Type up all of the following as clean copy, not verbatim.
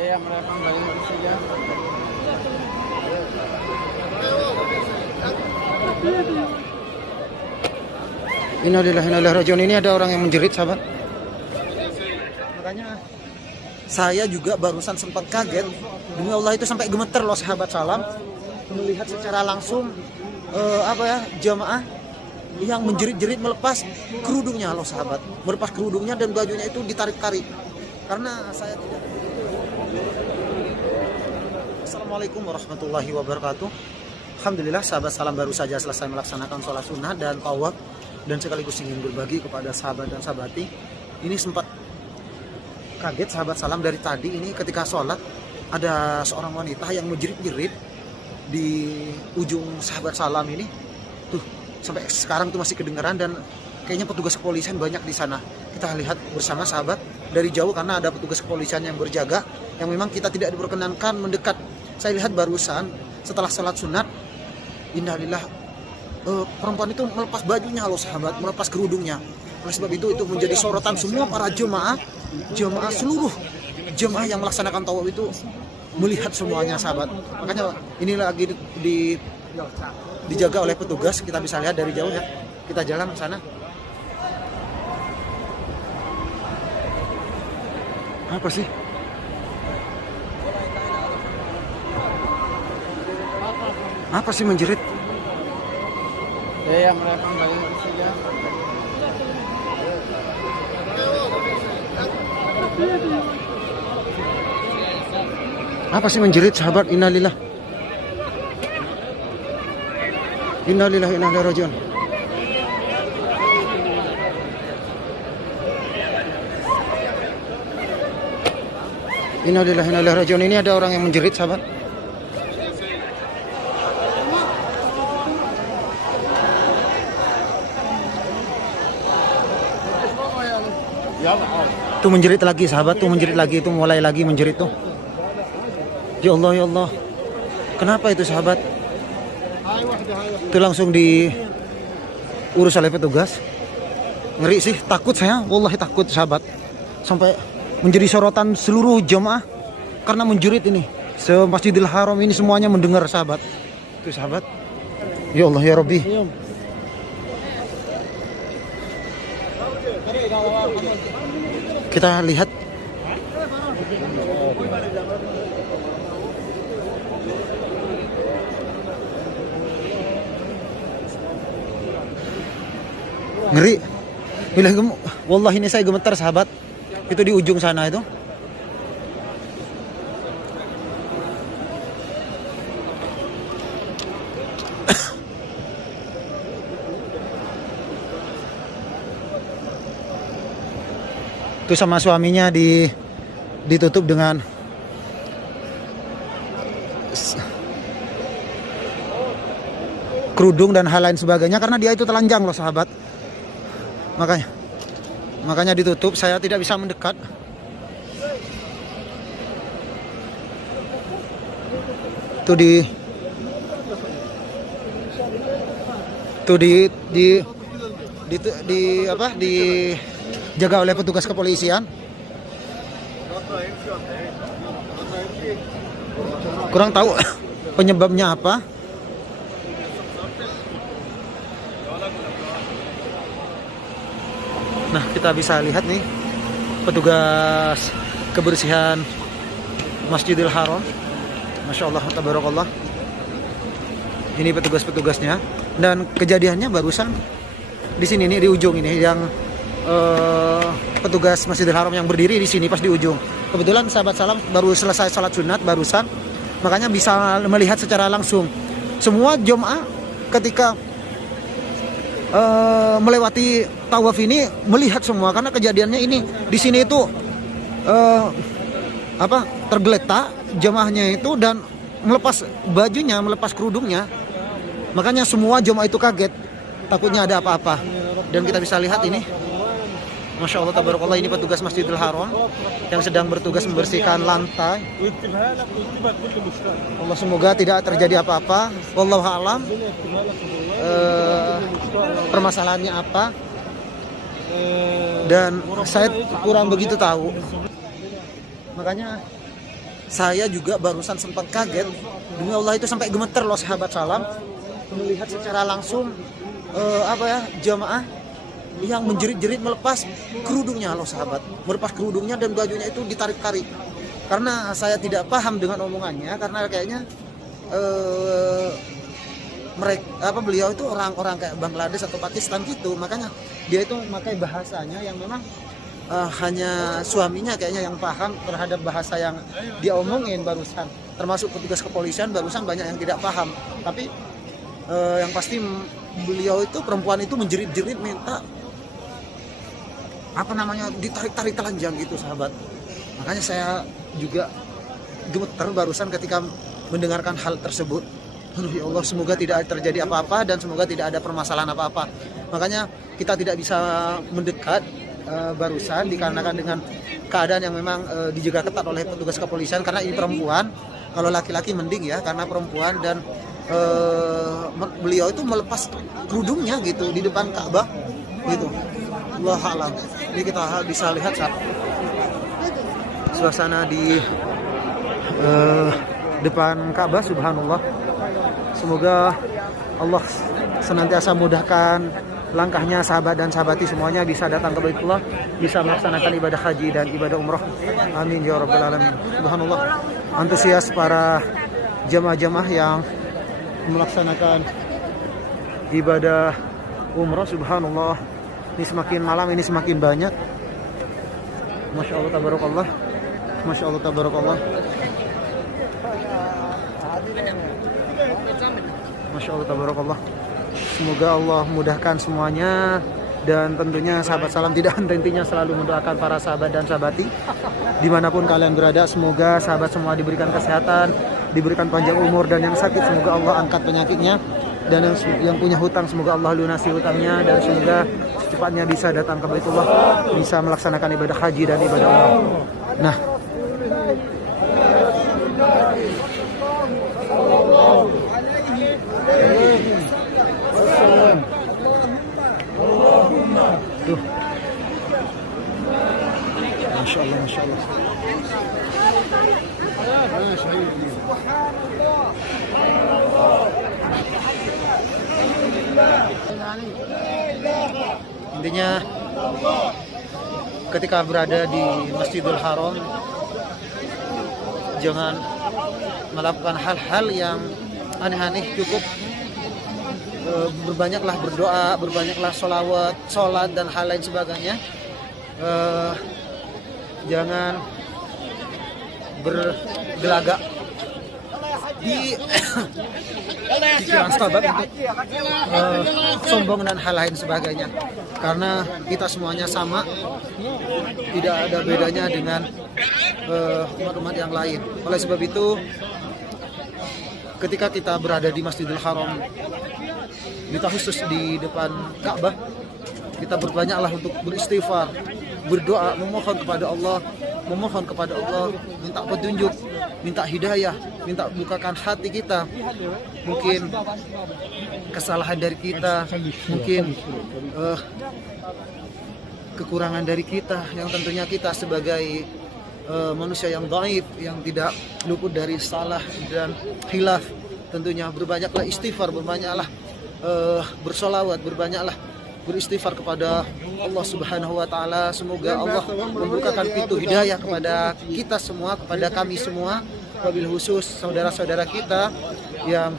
mereka kembali bersih. Innalillahi wa inna ilaihi raji'un. Ini ada orang yang menjerit, sahabat. Makanya saya juga barusan sempat kaget. Demi Allah itu sampai gemeter loh, sahabat salam, melihat secara langsung jamaah yang menjerit-jerit melepas kerudungnya loh, sahabat. Melepas kerudungnya dan bajunya itu ditarik-tarik. Karena saya tidak. Assalamualaikum warahmatullahi wabarakatuh. Alhamdulillah, sahabat salam, baru saja selesai melaksanakan sholat sunnah dan tawaf, dan sekaligus ingin berbagi kepada sahabat dan sahabati. Ini sempat kaget, sahabat salam, dari tadi ini ketika sholat ada seorang wanita yang menjerit-jerit di ujung sahabat salam ini tuh, sampai sekarang tuh masih kedengaran, dan kayaknya petugas kepolisian banyak di sana. Kita lihat bersama, sahabat, dari jauh karena ada petugas kepolisian yang berjaga, yang memang kita tidak diperkenankan mendekat. Saya lihat barusan setelah sholat sunat, innalillah, perempuan itu melepas bajunya loh, sahabat, melepas kerudungnya. Oleh sebab itu menjadi sorotan semua para jemaah, seluruh jemaah yang melaksanakan tawaf itu melihat semuanya, sahabat. Makanya ini lagi dijaga oleh petugas, kita bisa lihat dari jauh ya. Kita jalan ke sana. Apa sih? Apa sih menjerit? Mereka kembali bersih. Apa sih menjerit, sahabat? Innalillah. Innalillah wa inna ilaihi raji'un. Innalillah wa inna ilaihi raji'un. Ini ada orang yang menjerit, sahabat. Tuh menjerit lagi, sahabat, tuh menjerit lagi, itu mulai lagi menjerit tuh. Ya Allah, ya Allah. Kenapa itu, sahabat? Itu langsung diurus oleh petugas. Ngeri sih, takut saya, wallahi takut, sahabat. Sampai menjadi sorotan seluruh jemaah karena menjerit ini. Se-Masjidil Haram ini semuanya mendengar, sahabat. Itu, sahabat. Ya Allah, ya Rabbi. Kita lihat ngeri. Wallahi ini saya gemetar, sahabat. Itu di ujung sana itu. Itu sama suaminya ditutup dengan kerudung dan hal lain sebagainya karena dia itu telanjang loh, sahabat. Makanya ditutup. Saya tidak bisa mendekat. Itu dijaga oleh petugas kepolisian. Kurang tahu penyebabnya apa. Nah, kita bisa lihat nih petugas kebersihan Masjidil Haram. Masya Allah, tabarakallah. Ini petugas-petugasnya, dan kejadiannya barusan di sini nih, di ujung ini, yang petugas Masjidil Haram yang berdiri di sini pas di ujung. Kebetulan sahabat salam baru selesai salat sunat barusan, makanya bisa melihat secara langsung. Semua jemaah ketika melewati tawaf ini melihat semua, karena kejadiannya ini di sini itu tergeletak jemaahnya itu dan melepas bajunya, melepas kerudungnya. Makanya semua jemaah itu kaget, takutnya ada apa-apa. Dan kita bisa lihat ini, Masya Allah, tabarakallah, ini petugas Masjidil Haram yang sedang bertugas membersihkan lantai. Allah, semoga tidak terjadi apa-apa. Wallahu a'lam. Permasalahannya apa? Dan saya kurang begitu tahu. Makanya saya juga barusan sempat kaget. Demi Allah itu sampai gemeter loh sahabat salam melihat secara langsung jamaah yang menjerit-jerit melepas kerudungnya loh sahabat, melepas kerudungnya dan bajunya itu ditarik-tarik. Karena saya tidak paham dengan omongannya, karena kayaknya beliau itu orang-orang kayak Bangladesh atau Pakistan gitu, makanya dia itu memakai bahasanya yang memang hanya suaminya kayaknya yang paham terhadap bahasa yang dia omongin barusan. Termasuk petugas kepolisian barusan banyak yang tidak paham. Tapi yang pasti beliau itu, perempuan itu menjerit-jerit minta ditarik-tarik telanjang gitu sahabat. Makanya saya juga gemeter barusan ketika mendengarkan hal tersebut. Aduh ya Allah, semoga tidak terjadi apa-apa dan semoga tidak ada permasalahan apa-apa. Makanya kita tidak bisa mendekat barusan dikarenakan dengan keadaan yang memang dijaga ketat oleh petugas kepolisian, karena ini perempuan. Kalau laki-laki mending ya, karena perempuan, dan beliau itu melepas kerudungnya gitu di depan Ka'bah gitu. Allahu a'lam. Ini kita bisa lihat saat suasana di depan Ka'bah. Subhanallah. Semoga Allah senantiasa mudahkan langkahnya sahabat dan sahabati semuanya, bisa datang ke Baitullah, bisa melaksanakan ibadah haji dan ibadah umrah. Amin ya rabbal alamin. Subhanallah. Antusias para jamaah-jamaah yang melaksanakan ibadah umrah, subhanallah. Ini semakin malam ini semakin banyak. Masya Allah tabarakallah. Masya Allah tabarakallah. Masya Allah tabarakallah. Semoga Allah mudahkan semuanya, dan tentunya sahabat salam tidak henti-hentinya selalu mendoakan para sahabat dan sahabati dimanapun kalian berada. Semoga sahabat semua diberikan kesehatan, diberikan panjang umur, dan yang sakit semoga Allah angkat penyakitnya, dan yang punya hutang semoga Allah lunasi hutangnya, dan semoga secepatnya bisa datang ke Baitullah, bisa melaksanakan ibadah haji dan ibadah umrah. Nah, tuh, Masya Allah, Masya Allah. Intinya ketika berada di Masjidil Haram, jangan melakukan hal-hal yang aneh-aneh. Cukup berbanyaklah berdoa, berbanyaklah sholat dan hal lain sebagainya. Jangan bergelagak di pikiran sahabat untuk sombong dan hal lain sebagainya, karena kita semuanya sama, tidak ada bedanya dengan umat-umat yang lain. Oleh sebab itu, ketika kita berada di Masjidil Haram, kita khusus di depan Ka'bah, kita berbanyaklah untuk beristighfar, berdoa, memohon kepada Allah, minta petunjuk, minta hidayah, minta bukakan hati kita. Mungkin kesalahan dari kita, mungkin kekurangan dari kita, yang tentunya kita sebagai manusia yang dhaif, yang tidak luput dari salah dan khilaf, tentunya berbanyaklah istighfar, berbanyaklah bersolawat, berbanyaklah beristighfar kepada Allah Subhanahu wa taala. Semoga Allah membukakan pintu hidayah kepada kita semua, kepada kami semua, wabil khusus saudara-saudara kita yang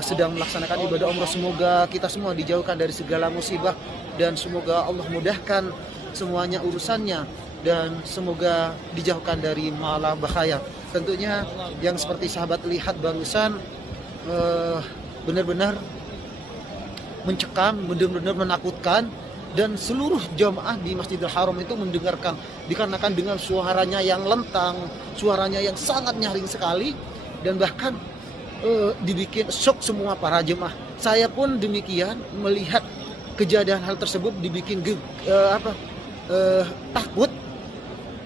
sedang melaksanakan ibadah umrah. Semoga kita semua dijauhkan dari segala musibah, dan semoga Allah mudahkan semuanya urusannya, dan semoga dijauhkan dari malapetaka. Tentunya yang seperti sahabat lihat barusan, benar-benar mencekam, benar-benar menakutkan, dan seluruh jamaah di Masjidil Haram itu mendengarkan, dikarenakan dengan suaranya yang lentang, suaranya yang sangat nyaring sekali, dan bahkan dibikin shock semua para jemaah. Saya pun demikian, melihat kejadian hal tersebut dibikin takut,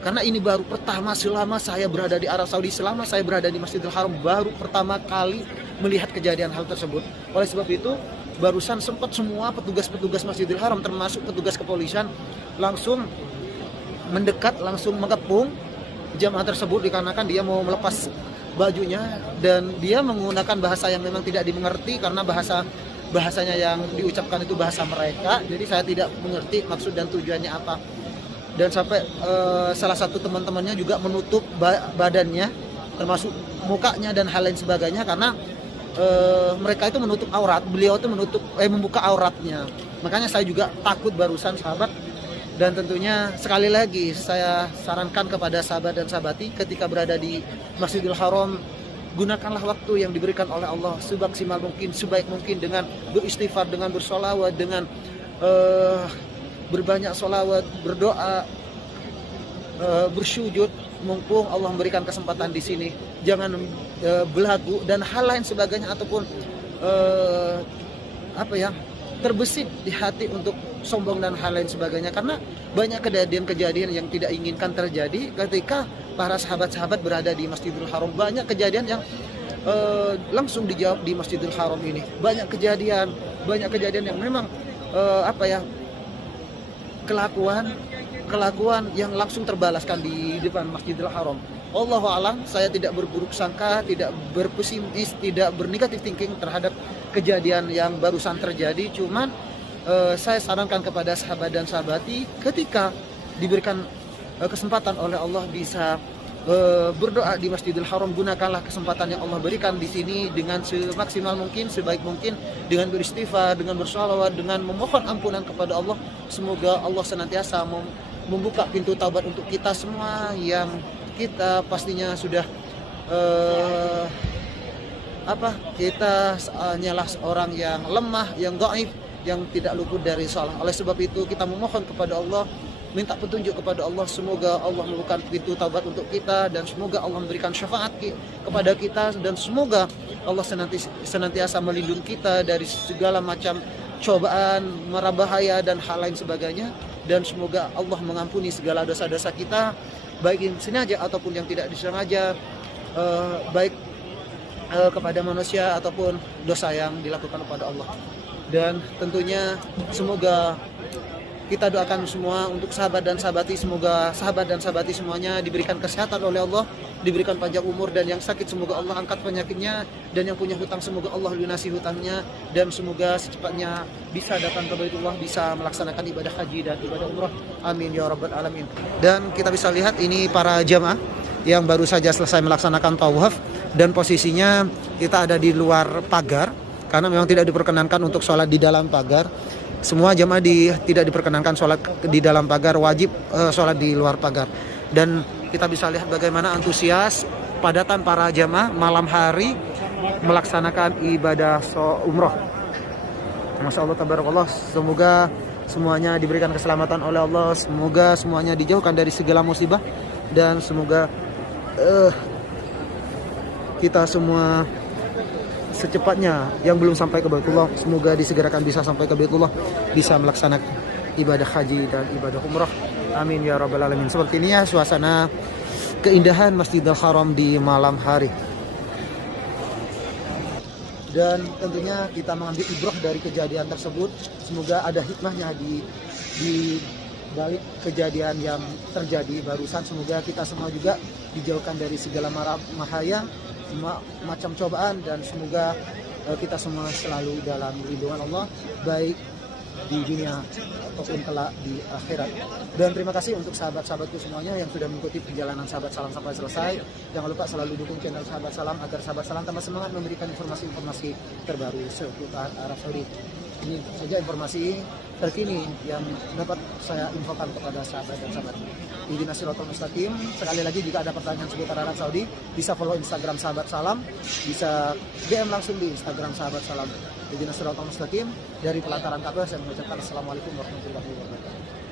karena ini baru pertama selama saya berada di Arab Saudi, selama saya berada di Masjidil Haram, baru pertama kali melihat kejadian hal tersebut. Oleh sebab itu, barusan sempat semua petugas-petugas Masjidil Haram, termasuk petugas kepolisian, langsung mendekat, langsung mengepung jamaah tersebut dikarenakan dia mau melepas bajunya dan dia menggunakan bahasa yang memang tidak dimengerti karena bahasanya yang diucapkan itu bahasa mereka. Jadi saya tidak mengerti maksud dan tujuannya apa. Dan sampai salah satu teman-temannya juga menutup badannya termasuk mukanya dan hal lain sebagainya karena mereka itu menutup aurat, beliau itu membuka auratnya. Makanya saya juga takut barusan sahabat. Dan tentunya sekali lagi saya sarankan kepada sahabat dan sahabati ketika berada di Masjidil Haram, gunakanlah waktu yang diberikan oleh Allah semaksimal mungkin, sebaik mungkin dengan beristighfar, dengan bersolawat, dengan berbanyak solawat, berdoa, bersujud. Mumpung Allah memberikan kesempatan di sini, jangan belagu dan hal lain sebagainya ataupun terbesit di hati untuk sombong dan hal lain sebagainya, karena banyak kejadian-kejadian yang tidak inginkan terjadi ketika para sahabat-sahabat berada di Masjidil Haram. Banyak kejadian yang langsung dijawab di Masjidil Haram ini. Banyak kejadian yang memang kelakuan yang langsung terbalaskan di depan Masjidil Haram. Allahu a'lam, saya tidak berburuk sangka, tidak berpesimis, tidak bernegatif thinking terhadap kejadian yang barusan terjadi. Cuman saya sarankan kepada sahabat dan sahabati ketika diberikan kesempatan oleh Allah bisa berdoa di Masjidil Haram, gunakanlah kesempatan yang Allah berikan di sini dengan semaksimal mungkin, sebaik mungkin, dengan beristighfar, dengan bersolawat, dengan memohon ampunan kepada Allah. Semoga Allah senantiasa membuka pintu taubat untuk kita semua yang kita pastinya sudah kita hanyalah seorang yang lemah, yang dhaif, yang tidak luput dari salah. Oleh sebab itu kita memohon kepada Allah, minta petunjuk kepada Allah. Semoga Allah membuka pintu taubat untuk kita dan semoga Allah memberikan syafaat kepada kita dan semoga Allah senantiasa melindungi kita dari segala macam cobaan, mara bahaya dan hal lain sebagainya, dan semoga Allah mengampuni segala dosa-dosa kita baik yang sengaja ataupun yang tidak disengaja, baik kepada manusia ataupun dosa yang dilakukan kepada Allah. Dan tentunya semoga kita doakan semua untuk sahabat dan sahabati, semoga sahabat dan sahabati semuanya diberikan kesehatan oleh Allah, diberikan panjang umur, dan yang sakit semoga Allah angkat penyakitnya, dan yang punya hutang semoga Allah lunasi hutangnya, dan semoga secepatnya bisa datang ke Baitullah, bisa melaksanakan ibadah haji dan ibadah umrah. Amin ya rabbal alamin. Dan kita bisa lihat ini para jamaah yang baru saja selesai melaksanakan tawaf, dan posisinya kita ada di luar pagar karena memang tidak diperkenankan untuk sholat di dalam pagar. Semua jamaah tidak diperkenankan sholat di dalam pagar, wajib sholat di luar pagar. Dan kita bisa lihat bagaimana antusias padatan para jamaah malam hari melaksanakan ibadah umroh. Masya Allah, tabarakallah. Semoga semuanya diberikan keselamatan oleh Allah, semoga semuanya dijauhkan dari segala musibah, dan semoga kita semua secepatnya yang belum sampai ke Baitullah semoga disegerakan bisa sampai ke Baitullah, bisa melaksanakan ibadah haji dan ibadah umrah. Amin ya rabbal alamin. Seperti ini ya suasana keindahan Masjidil Haram di malam hari. Dan tentunya kita mengambil ibrah dari kejadian tersebut. Semoga ada hikmahnya di balik kejadian yang terjadi barusan. Semoga kita semua juga dijauhkan dari segala mara bahaya, macam cobaan, dan semoga kita semua selalu dalam lindungan Allah baik di dunia ataupun kelak di akhirat. Dan terima kasih untuk sahabat-sahabatku semuanya yang sudah mengikuti perjalanan Sahabat Salam sampai selesai. Jangan lupa selalu dukung channel Sahabat Salam agar Sahabat Salam tambah semangat memberikan informasi-informasi terbaru seputar Arab Saudi. Ini saja informasi terkini yang dapat saya infokan kepada sahabat dan sahabat. Ihdinas siratal mustaqim. Sekali lagi jika ada pertanyaan seputar Arab Saudi, bisa follow Instagram Sahabat Salam, bisa DM langsung di Instagram Sahabat Salam. Ihdinas siratal mustaqim. Dari pelataran Ka'bah saya mengucapkan assalamualaikum warahmatullahi wabarakatuh.